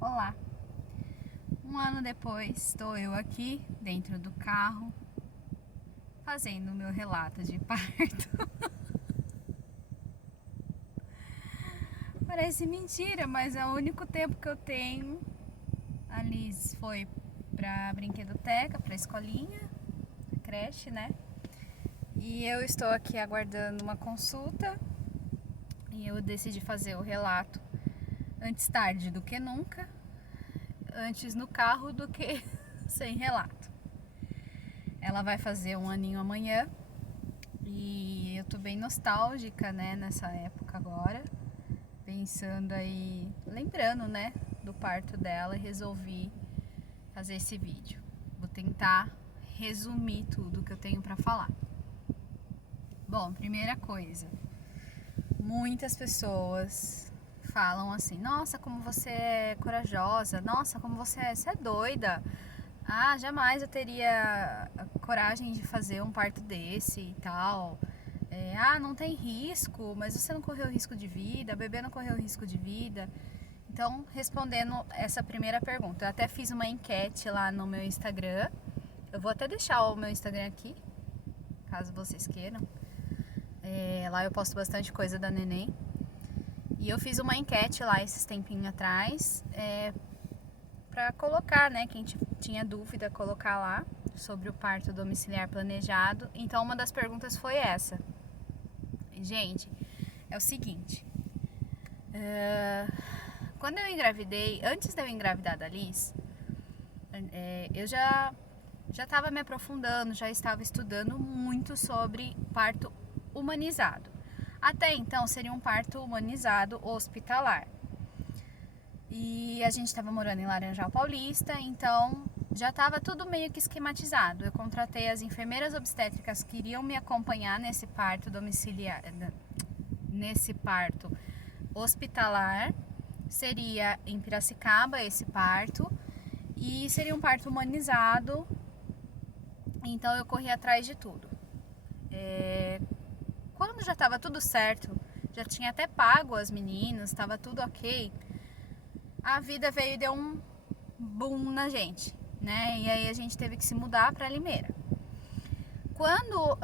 Olá! Um ano depois, estou eu aqui dentro do carro fazendo o meu relato de parto. Parece mentira, mas é o único tempo que eu tenho. A Liz foi pra brinquedoteca, pra escolinha, creche, né? E eu estou aqui aguardando uma consulta e eu decidi fazer o relato antes tarde do que nunca, antes no carro do que sem relato. Ela vai fazer um aninho amanhã e eu tô bem nostálgica, né, nessa época agora, pensando aí, lembrando, né, do parto dela e resolvi fazer esse vídeo. Vou tentar resumir tudo que eu tenho pra falar. Bom, primeira coisa, muitas pessoas falam assim: nossa, como você é corajosa, nossa, como você é doida. Ah, jamais eu teria a coragem de fazer um parto desse e tal. Ah, não tem risco, mas você não correu risco de vida, a bebê não correu risco de vida. Então, respondendo essa primeira pergunta, eu até fiz uma enquete lá no meu Instagram. Eu vou até deixar o meu Instagram aqui, caso vocês queiram. Lá eu posto bastante coisa da neném. E eu fiz uma enquete lá esses tempinhos atrás, para colocar, né, quem tinha dúvida, colocar lá sobre o parto domiciliar planejado. Então, uma das perguntas foi essa. Gente, é o seguinte, quando eu engravidei, antes de eu engravidar da Liz, eu já estava me aprofundando, já estava estudando muito sobre parto humanizado. Até então seria um parto humanizado hospitalar. E a gente estava morando em Laranjal Paulista, então já estava tudo meio que esquematizado. Eu contratei as enfermeiras obstétricas que iriam me acompanhar nesse parto domiciliar, nesse parto hospitalar. Seria em Piracicaba esse parto e seria um parto humanizado. Então eu corri atrás de tudo. Quando já estava tudo certo, já tinha até pago as meninas, estava tudo ok, a vida veio e deu um boom na gente, né? E aí a gente teve que se mudar para Limeira. Quando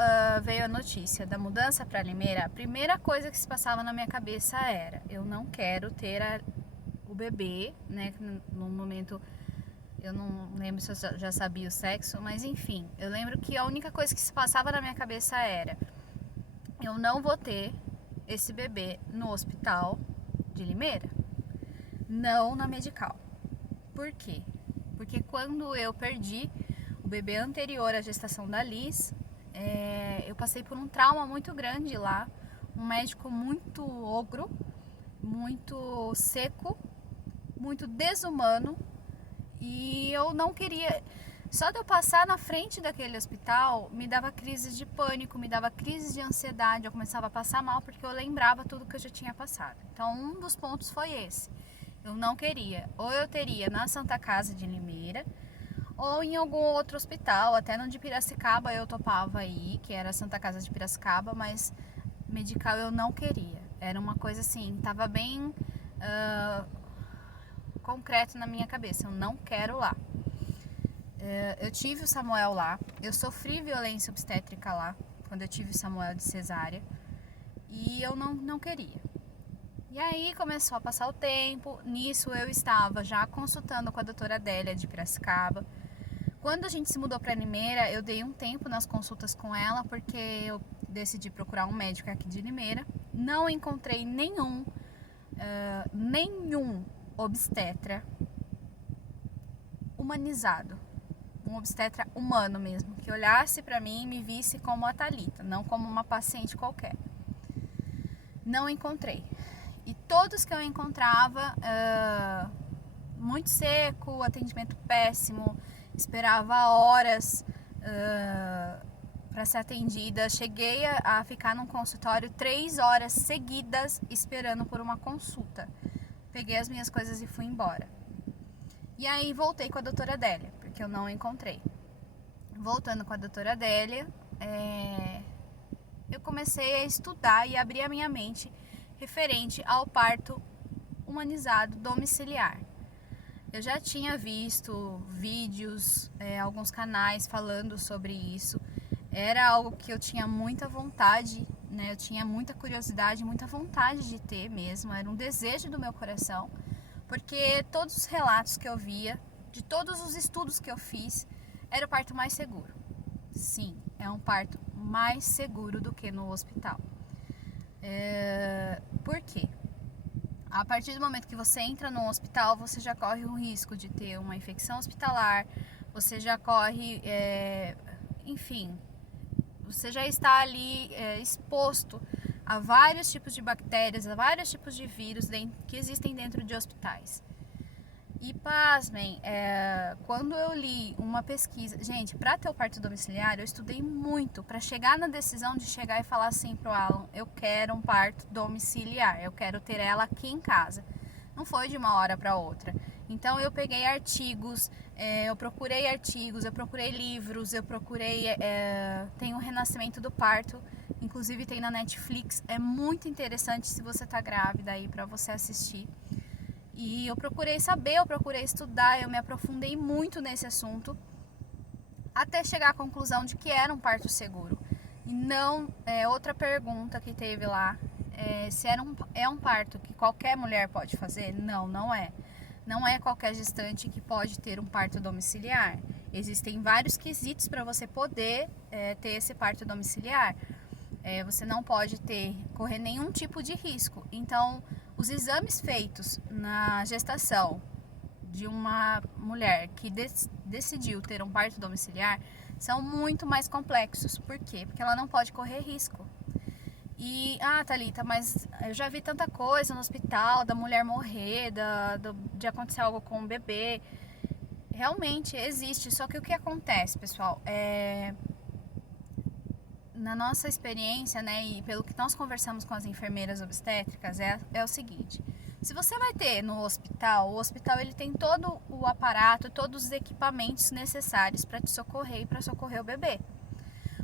veio a notícia da mudança para Limeira, a primeira coisa que se passava na minha cabeça era: eu não quero ter o bebê, né? No momento eu não lembro se eu já sabia o sexo, mas enfim, eu lembro que a única coisa que se passava na minha cabeça era: eu não vou ter esse bebê no hospital de Limeira, não na Medical. Por quê? Porque quando eu perdi o bebê anterior à gestação da Liz, eu passei por um trauma muito grande lá. Um médico muito ogro, muito seco, muito desumano. E eu não queria... Só de eu passar na frente daquele hospital, me dava crises de pânico, me dava crises de ansiedade. Eu começava a passar mal porque eu lembrava tudo que eu já tinha passado. Então, um dos pontos foi esse. Eu não queria. Ou eu teria na Santa Casa de Limeira, ou em algum outro hospital, até no de Piracicaba eu topava aí, que era a Santa Casa de Piracicaba, mas Medical eu não queria. Era uma coisa assim, tava bem concreto na minha cabeça, eu não quero lá. Eu tive o Samuel lá, eu sofri violência obstétrica lá, quando eu tive o Samuel de cesárea, e eu não queria. E aí começou a passar o tempo, nisso eu estava já consultando com a doutora Adélia de Piracicaba. Quando a gente se mudou para Limeira, eu dei um tempo nas consultas com ela, porque eu decidi procurar um médico aqui de Limeira. Não encontrei nenhum obstetra humanizado, um obstetra humano mesmo, que olhasse para mim e me visse como a Thalita, não como uma paciente qualquer. Não encontrei. E todos que eu encontrava, muito seco, atendimento péssimo, esperava horas para ser atendida. Cheguei a ficar num consultório 3 horas seguidas esperando por uma consulta. Peguei as minhas coisas e fui embora. E aí voltei com a doutora Adélia, porque eu não encontrei. Voltando com a doutora Adélia, eu comecei a estudar e abrir a minha mente referente ao parto humanizado domiciliar. Eu já tinha visto vídeos, alguns canais falando sobre isso. Era algo que eu tinha muita vontade, né? Eu tinha muita curiosidade, muita vontade de ter mesmo. Era um desejo do meu coração, porque todos os relatos que eu via, de todos os estudos que eu fiz, era o parto mais seguro. Sim, é um parto mais seguro do que no hospital. Por quê? A partir do momento que você entra no hospital, você já corre o risco de ter uma infecção hospitalar, você já corre, enfim, você já está ali exposto a vários tipos de bactérias, a vários tipos de vírus que existem dentro de hospitais. E pasmem, quando eu li uma pesquisa, gente, para ter o parto domiciliar, eu estudei muito para chegar na decisão de chegar e falar assim pro Alan: eu quero um parto domiciliar, eu quero ter ela aqui em casa. Não foi de uma hora para outra. Então eu peguei artigos, eu procurei livros, eu procurei, tem o Renascimento do Parto, inclusive tem na Netflix, é muito interessante se você tá grávida aí para você assistir. E eu procurei saber, eu procurei estudar, eu me aprofundei muito nesse assunto, até chegar à conclusão de que era um parto seguro. E não, outra pergunta que teve lá, se é um parto que qualquer mulher pode fazer? Não, não é. Não é qualquer gestante que pode ter um parto domiciliar. Existem vários quesitos para você poder ter esse parto domiciliar. Você não pode correr nenhum tipo de risco. Então, os exames feitos na gestação de uma mulher que decidiu ter um parto domiciliar são muito mais complexos. Por quê? Porque ela não pode correr risco. E, Thalita, mas eu já vi tanta coisa no hospital, da mulher morrer, de acontecer algo com o bebê. Realmente existe, só que o que acontece, pessoal, na nossa experiência, né, e pelo que nós conversamos com as enfermeiras obstétricas, é o seguinte: se você vai ter no hospital, o hospital ele tem todo o aparato, todos os equipamentos necessários para te socorrer e para socorrer o bebê.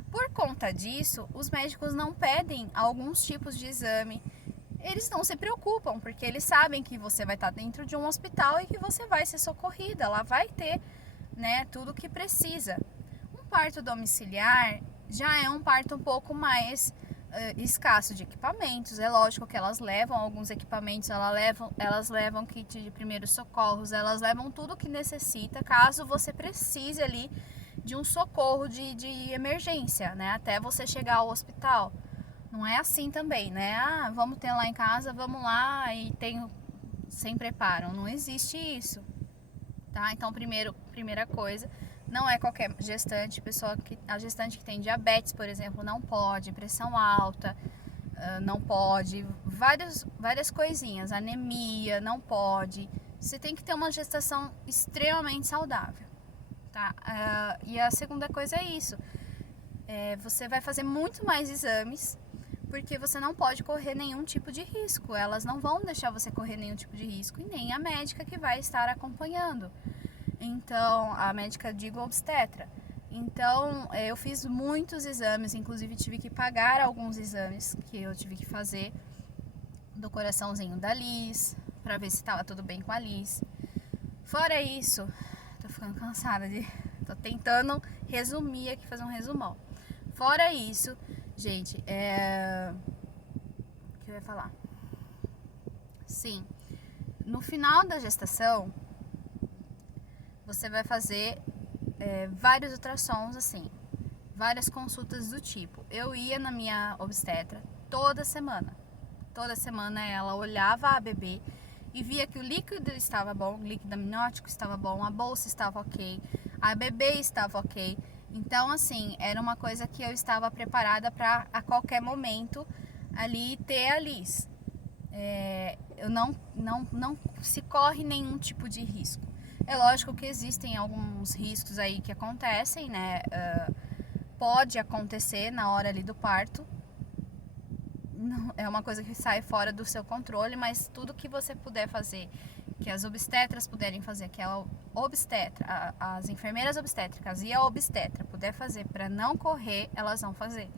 Por conta disso, os médicos não pedem alguns tipos de exame. Eles não se preocupam, porque eles sabem que você vai estar dentro de um hospital e que você vai ser socorrida. Ela vai ter, né, tudo o que precisa. Um parto domiciliar já é um parto um pouco mais escasso de equipamentos. É lógico que elas levam alguns equipamentos, elas levam kit de primeiros socorros, elas levam tudo o que necessita, caso você precise ali de um socorro de emergência, né, até você chegar ao hospital. Não é assim também, né? Vamos ter lá em casa, vamos lá e sem preparo. Não existe isso, tá? Então, primeira coisa, não é qualquer gestante, a gestante que tem diabetes, por exemplo, não pode, pressão alta, não pode, várias coisinhas, anemia, não pode. Você tem que ter uma gestação extremamente saudável, tá? E a segunda coisa é isso. Você vai fazer muito mais exames, porque você não pode correr nenhum tipo de risco. Elas não vão deixar você correr nenhum tipo de risco, e nem a médica que vai estar acompanhando. Então, a médica, digo, obstetra. Então, eu fiz muitos exames, inclusive tive que pagar alguns exames que eu tive que fazer do coraçãozinho da Liz, para ver se estava tudo bem com a Liz. Fora isso, tô ficando cansada tô tentando resumir aqui, fazer um resumão. Fora isso, gente, o que eu ia falar? Sim, no final da gestação, você vai fazer vários ultrassons, assim, várias consultas do tipo. Eu ia na minha obstetra toda semana. Toda semana ela olhava a bebê e via que o líquido estava bom, o líquido amniótico estava bom, a bolsa estava ok, a bebê estava ok. Então, assim, era uma coisa que eu estava preparada para a qualquer momento ali ter a Liz. Eu não se corre nenhum tipo de risco. É lógico que existem alguns riscos aí que acontecem, né? Pode acontecer na hora ali do parto. Não, é uma coisa que sai fora do seu controle, mas tudo que você puder fazer, que as obstetras puderem fazer, que a obstetra, as enfermeiras obstétricas e a obstetra puder fazer para não correr, elas vão fazer.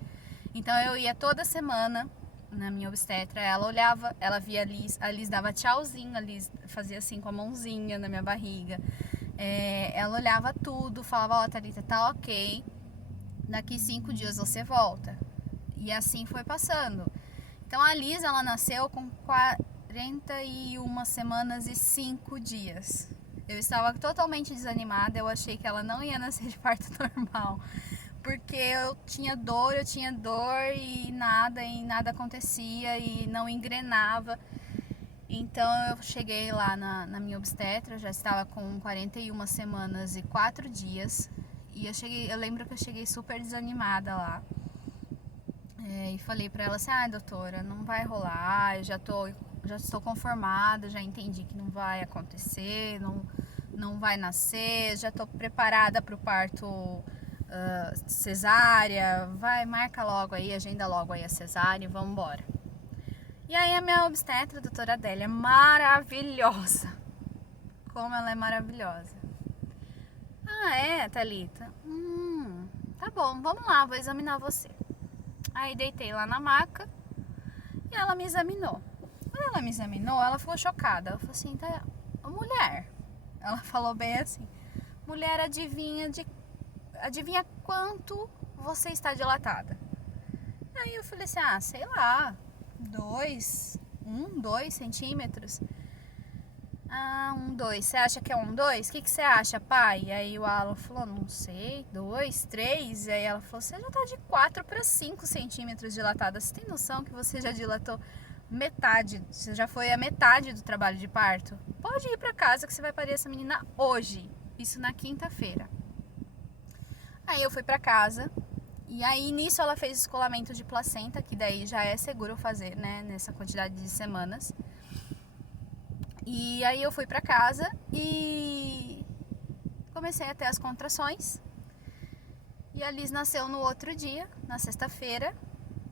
Então eu ia toda semana na minha obstetra, ela olhava, ela via a Liz dava tchauzinho, a Liz fazia assim com a mãozinha na minha barriga. Ela olhava tudo, falava, ó, Thalita, tá ok, daqui 5 dias você volta. E assim foi passando. Então a Liz, ela nasceu com 41 semanas e 5 dias. Eu estava totalmente desanimada, eu achei que ela não ia nascer de parto normal, porque eu tinha dor e nada acontecia e não engrenava. Então eu cheguei lá na minha obstetra, já estava com 41 semanas e 4 dias. E eu lembro que eu cheguei super desanimada lá. E falei pra ela assim, doutora, não vai rolar, eu já estou conformada, já entendi que não vai acontecer, não vai nascer, já estou preparada para o parto cesárea, marca logo aí, agenda logo aí a cesárea e vamos embora. E aí a minha obstetra, a doutora Adélia, maravilhosa, como ela é maravilhosa. Thalita? Tá bom, vamos lá, vou examinar você. Aí deitei lá na maca e ela me examinou. Quando ela me examinou, ela ficou chocada. Ela falou assim, tá, mulher. Ela falou bem assim, mulher, adivinha quanto você está dilatada? Aí eu falei assim, sei lá, 2 centímetros. 2. Você acha que é 2? O que você acha, pai? Aí o Alan falou, não sei, 2, 3. Aí ela falou, você já tá de 4 para 5 centímetros dilatada. Você tem noção que você já dilatou metade? Você já foi a metade do trabalho de parto? Pode ir para casa que você vai parir essa menina hoje. Isso na quinta-feira. Aí eu fui para casa. E aí nisso ela fez descolamento de placenta, que daí já é seguro fazer, né? Nessa quantidade de semanas. E aí eu fui pra casa e comecei a ter as contrações. E a Liz nasceu no outro dia, na sexta-feira.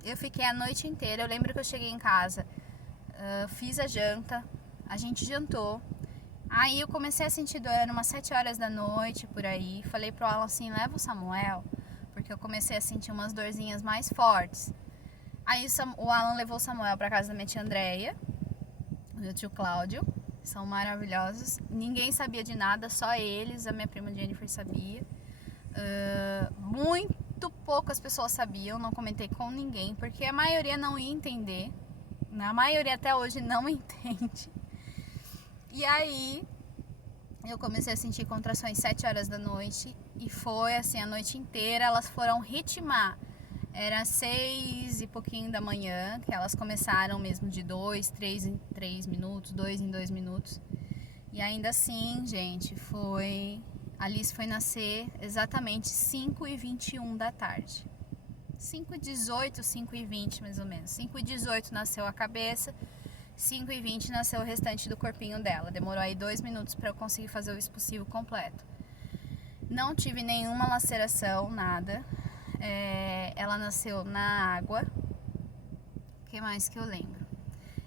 Eu fiquei a noite inteira. Eu lembro que eu cheguei em casa, fiz a janta, a gente jantou. Aí eu comecei a sentir dor, era umas 7 horas da noite, por aí. Falei pro Alan assim, leva o Samuel, porque eu comecei a sentir umas dorzinhas mais fortes. Aí o Alan levou o Samuel pra casa da minha tia Andréia, meu tio Cláudio. São maravilhosos. Ninguém sabia de nada, só eles. A minha prima Jennifer sabia. Muito poucas pessoas sabiam. Não comentei com ninguém, porque a maioria não ia entender. A maioria até hoje não entende. E aí eu comecei a sentir contrações 7 horas da noite. E foi assim a noite inteira. Elas foram ritmar. Era 6 e pouquinho da manhã, que elas começaram mesmo de 2, 3 em 3 minutos, 2 em 2 minutos. E ainda assim, gente, a Liz foi nascer exatamente 5h21 da tarde. 5h18, 5h20 mais ou menos. 5h18 nasceu a cabeça, 5h20 nasceu o restante do corpinho dela. Demorou aí 2 minutos para eu conseguir fazer o expulsivo completo. Não tive nenhuma laceração, nada. Ela nasceu na água. O que mais que eu lembro?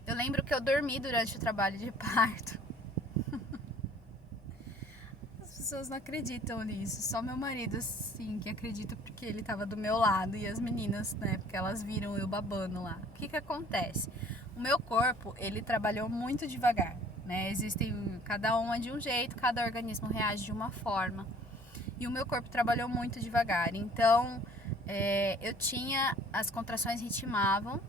Eu lembro que eu dormi durante o trabalho de parto. As pessoas não acreditam nisso. Só meu marido, sim, que acredita, porque ele tava do meu lado. E as meninas, né, porque elas viram eu babando lá. O que acontece? O meu corpo, ele trabalhou muito devagar, né? Cada uma de um jeito, cada organismo reage de uma forma. E o meu corpo trabalhou muito devagar. Então as contrações ritmavam.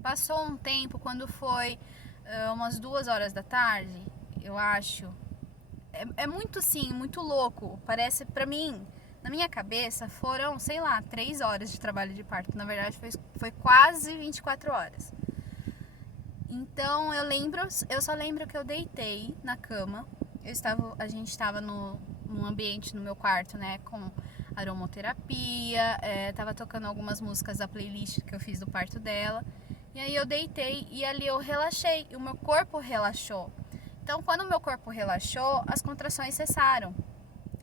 Passou um tempo, quando foi umas 2 horas da tarde, eu acho. É muito sim, muito louco. Parece, pra mim, na minha cabeça, foram, sei lá, 3 horas de trabalho de parto. Na verdade, foi quase 24 horas. Então, eu só lembro que eu deitei na cama. A gente estava num ambiente no meu quarto, né, com aromoterapia, tava tocando algumas músicas da playlist que eu fiz do parto dela. E aí eu deitei e ali eu relaxei, e o meu corpo relaxou. Então, quando o meu corpo relaxou, as contrações cessaram.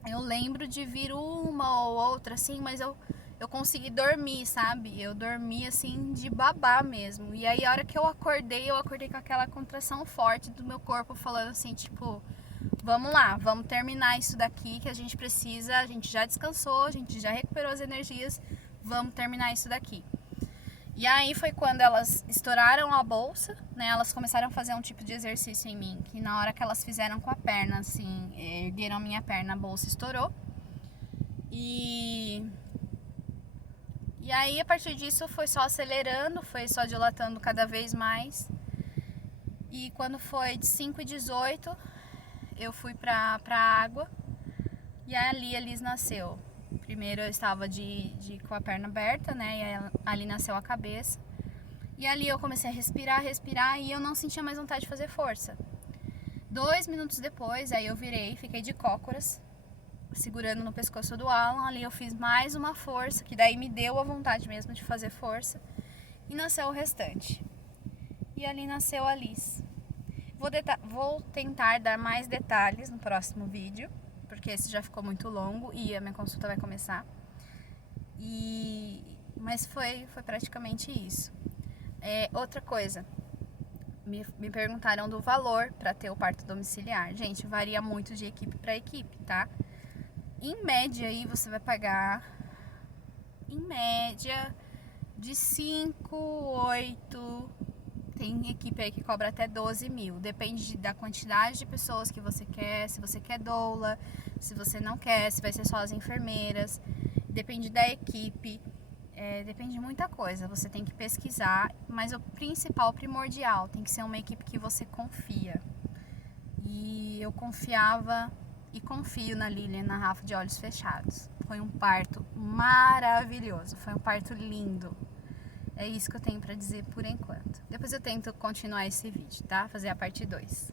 Eu lembro de vir uma ou outra, assim, mas eu consegui dormir, sabe? Eu dormi, assim, de babá mesmo. E aí, a hora que eu acordei com aquela contração forte do meu corpo, falando assim, tipo, vamos lá, vamos terminar isso daqui que a gente precisa, a gente já descansou, a gente já recuperou as energias, vamos terminar isso daqui. E aí foi quando elas estouraram a bolsa, né? Elas começaram a fazer um tipo de exercício em mim, que na hora que elas fizeram com a perna, assim, ergueram minha perna, a bolsa estourou. E aí a partir disso foi só acelerando, foi só dilatando cada vez mais. E quando foi de 5h18, eu fui pra água e ali a Liz nasceu. Primeiro eu estava com a perna aberta, né? E aí, ali nasceu a cabeça. E ali eu comecei a respirar e eu não sentia mais vontade de fazer força. 2 minutos depois, aí eu virei, fiquei de cócoras, segurando no pescoço do Alan. Ali eu fiz mais uma força, que daí me deu a vontade mesmo de fazer força. E nasceu o restante. E ali nasceu a Liz. Vou tentar dar mais detalhes no próximo vídeo, porque esse já ficou muito longo e a minha consulta vai começar. Mas foi praticamente isso. Outra coisa, me perguntaram do valor para ter o parto domiciliar. Gente, varia muito de equipe para equipe, tá? Em média aí você vai pagar, em média, de 5, 8... Tem equipe aí que cobra até 12 mil. Depende da quantidade de pessoas que você quer, se você quer doula, se você não quer, se vai ser só as enfermeiras. Depende da equipe, depende de muita coisa. Você tem que pesquisar, mas o principal, primordial, tem que ser uma equipe que você confia. E eu confiava e confio na Lilian e na Rafa de olhos fechados. Foi um parto maravilhoso, foi um parto lindo. É isso que eu tenho pra dizer por enquanto. Depois eu tento continuar esse vídeo, tá? Fazer a parte 2.